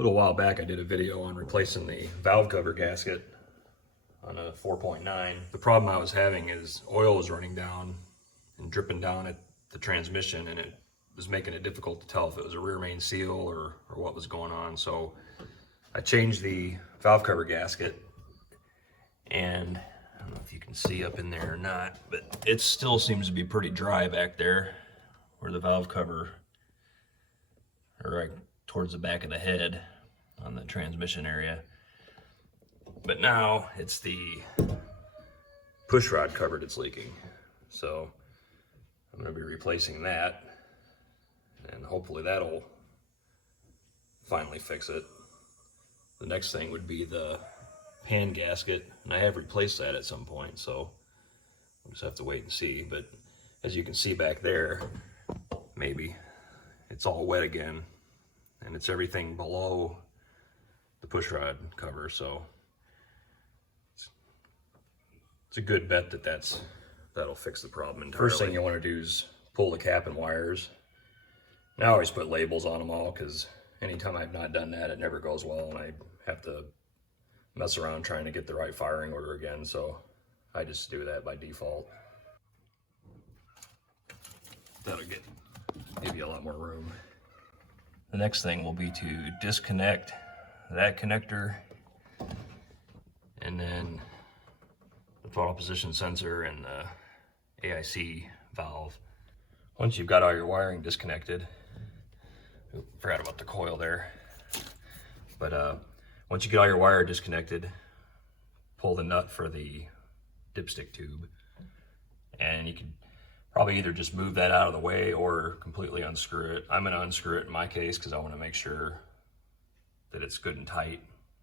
little while back I did a video on replacing the valve cover gasket on a 4.9. The problem I was having is oil was running down and dripping down at the transmission, and it was making it difficult to tell if it was a rear main seal or what was going on. So I changed the valve cover gasket, and I don't know if you can see up in there or not, but it still seems to be pretty dry back there where the valve cover, or right towards the back of the head on the transmission area. But now it's the push rod cover that's leaking. So I'm going to be replacing that, and hopefully that'll finally fix it. The next thing would be the pan gasket, and I have replaced that at some point, so we'll just have to wait and see. But as you can see back there, maybe it's all wet again, and it's everything below the push rod cover, so it's a good bet that that'll fix the problem entirely. First thing you want to do is pull the cap and wires. And I always put labels on them all, because anytime I've not done that, it never goes well, and I have to mess around trying to get the right firing order again, so I just do that by default. That'll give you a lot more room. The next thing will be to disconnect that connector, and then the throttle position sensor and the AIC valve. Once you've got all your wiring disconnected, forgot about the coil there, but once you get all your wire disconnected, pull the nut for the dipstick tube, and you can probably either just move that out of the way or completely unscrew it. I'm going to unscrew it in my case because I want to make sure that it's good and tight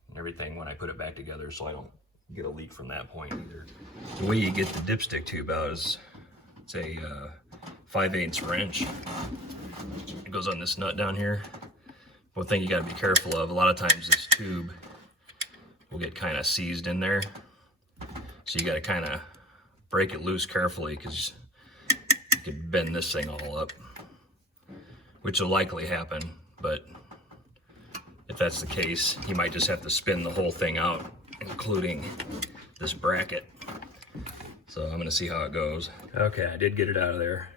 and everything when I put it back together, so I don't get a leak from that point either. The way you get the dipstick tube out is it's a 5/8 wrench. It goes on this nut down here. One thing you got to be careful of, a lot of times this tube will get kind of seized in there, so you got to kind of break it loose carefully, because you could bend this thing all up, which will likely happen. But if that's the case, you might just have to spin the whole thing out, including this bracket. So I'm going to see how it goes. Okay, I did get it out of there.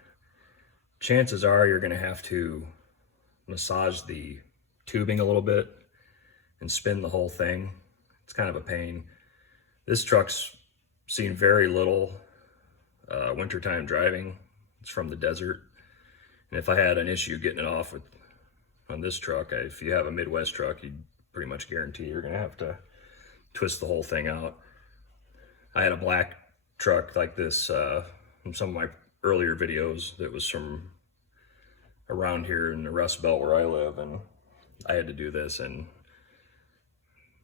Chances are you're going to have to massage the tubing a little bit and spin the whole thing. It's kind of a pain. This truck's seen very little wintertime driving. It's from the desert, and if I had an issue getting it off on this truck, if you have a Midwest truck, you pretty much guarantee you're gonna have to twist the whole thing out. I had a black truck like this from some of my earlier videos that was from around here in the Rust Belt where I live, and I had to do this, and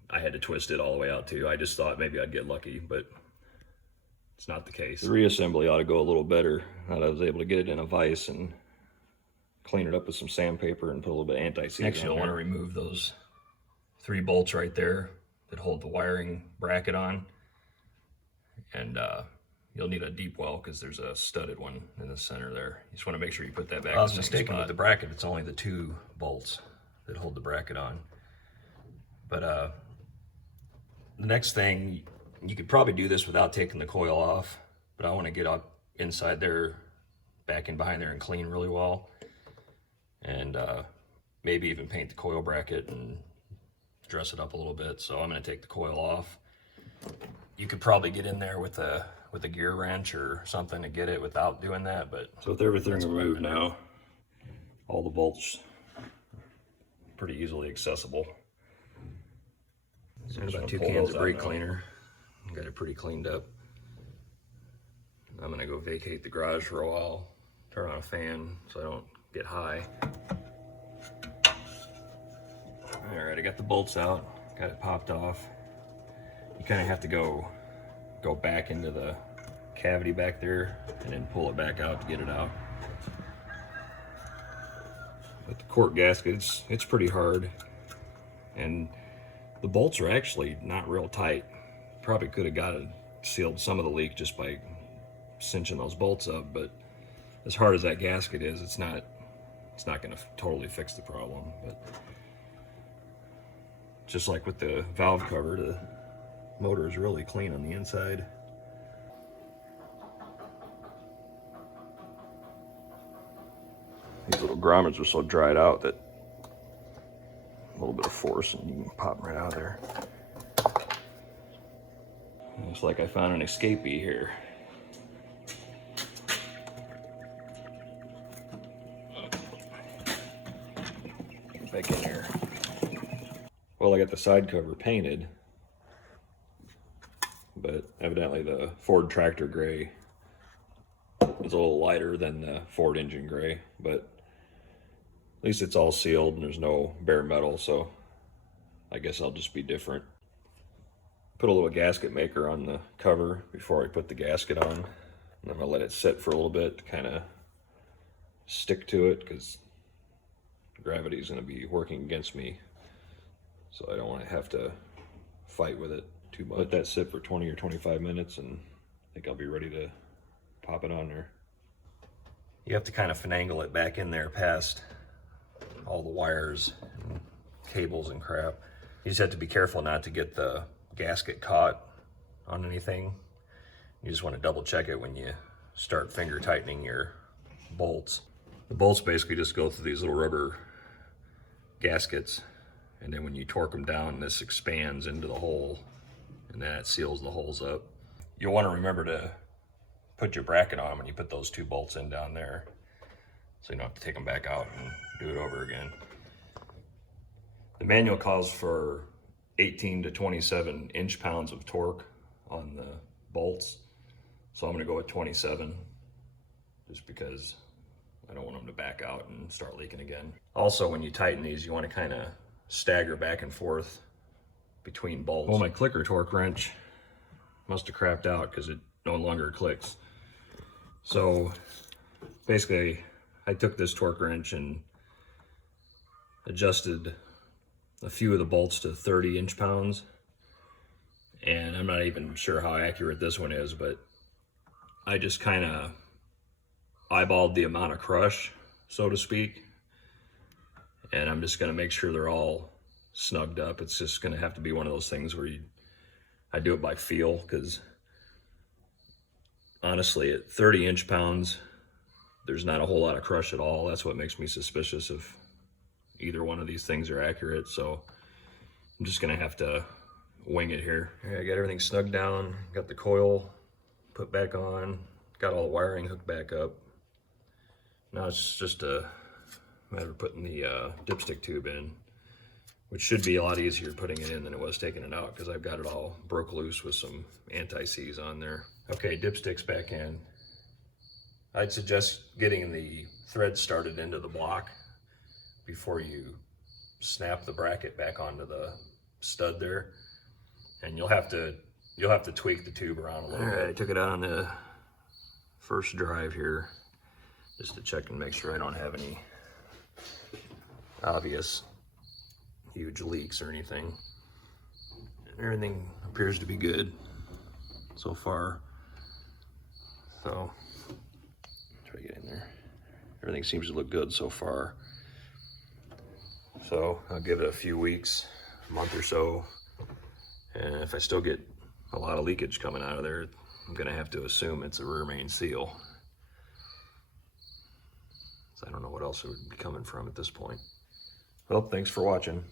I had to twist it all the way out too. I just thought maybe I'd get lucky, but it's not the case. The reassembly ought to go a little better. I was able to get it in a vise and clean it up with some sandpaper and put a little bit of anti-seize. Next, you'll want to remove those 3 bolts right there that hold the wiring bracket on, and you'll need a deep well because there's a studded one in the center there. You just want to make sure you put that back. I was mistaken with the bracket. It's only the 2 bolts that hold the bracket on. But the next thing, you could probably do this without taking the coil off, but I want to get up inside there, back in behind there, and clean really well, and maybe even paint the coil bracket and dress it up a little bit. So I'm going to take the coil off. You could probably get in there with a gear wrench or something to get it without doing that, but so with everything removed now, all the bolts pretty easily accessible. So about 2 cans of brake cleaner. Got it pretty cleaned up. I'm gonna go vacate the garage for a while, turn on a fan so I don't get high. All right, I got the bolts out, got it popped off. You kind of have to go back into the cavity back there and then pull it back out to get it out. But the cork gasket, it's pretty hard, and the bolts are actually not real tight. Probably could have sealed some of the leak just by cinching those bolts up, but as hard as that gasket is, it's not going to totally fix the problem. But Just like with the valve cover, the motor is really clean on the inside. These little grommets are so dried out that a little bit of force and you can pop them right out of there. Looks like I found an escapee here. Get back in here. Well, I got the side cover painted, but evidently the Ford tractor gray is a little lighter than the Ford engine gray, but at least it's all sealed and there's no bare metal, so I guess I'll just be different. Put a little gasket maker on the cover before I put the gasket on. And I'm gonna let it sit for a little bit to kind of stick to it, because gravity is gonna be working against me. So I don't want to have to fight with it too much. Let that sit for 20 or 25 minutes and I think I'll be ready to pop it on there. You have to kind of finagle it back in there past all the wires and cables and crap. You just have to be careful not to get the gasket caught on anything. You just want to double check it when you start finger tightening your bolts. The bolts basically just go through these little rubber gaskets, and then when you torque them down, this expands into the hole, and then it seals the holes up. You'll want to remember to put your bracket on when you put those two bolts in down there, so you don't have to take them back out and do it over again. The manual calls for 18 to 27 inch-pounds of torque on the bolts, so I'm going to go with 27, just because I don't want them to back out and start leaking again. Also, when you tighten these, you want to kind of stagger back and forth between bolts. Well, my clicker torque wrench must have crapped out because it no longer clicks. So basically, I took this torque wrench and adjusted a few of the bolts to 30 inch-pounds, and I'm not even sure how accurate this one is, but I just kind of eyeballed the amount of crush, so to speak, and I'm just going to make sure they're all snugged up. It's just going to have to be one of those things where I do it by feel, because honestly at 30 inch-pounds there's not a whole lot of crush at all. That's what makes me suspicious if either one of these things are accurate, so I'm just gonna have to wing it here. I got everything snugged down, got the coil put back on, got all the wiring hooked back up. Now it's just a matter of putting the dipstick tube in, which should be a lot easier putting it in than it was taking it out, because I've got it all broke loose with some anti-seize on there. Okay, dipstick's back in. I'd suggest getting the thread started into the block before you snap the bracket back onto the stud there, and you'll have to tweak the tube around a little bit. All right, I took it out on the first drive here just to check and make sure I don't have any obvious huge leaks or anything. And everything appears to be good so far. So try to get in there. Everything seems to look good so far. So I'll give it a few weeks, a month or so, and if I still get a lot of leakage coming out of there, I'm gonna have to assume it's a rear main seal. So I don't know what else it would be coming from at this point. Well, thanks for watching.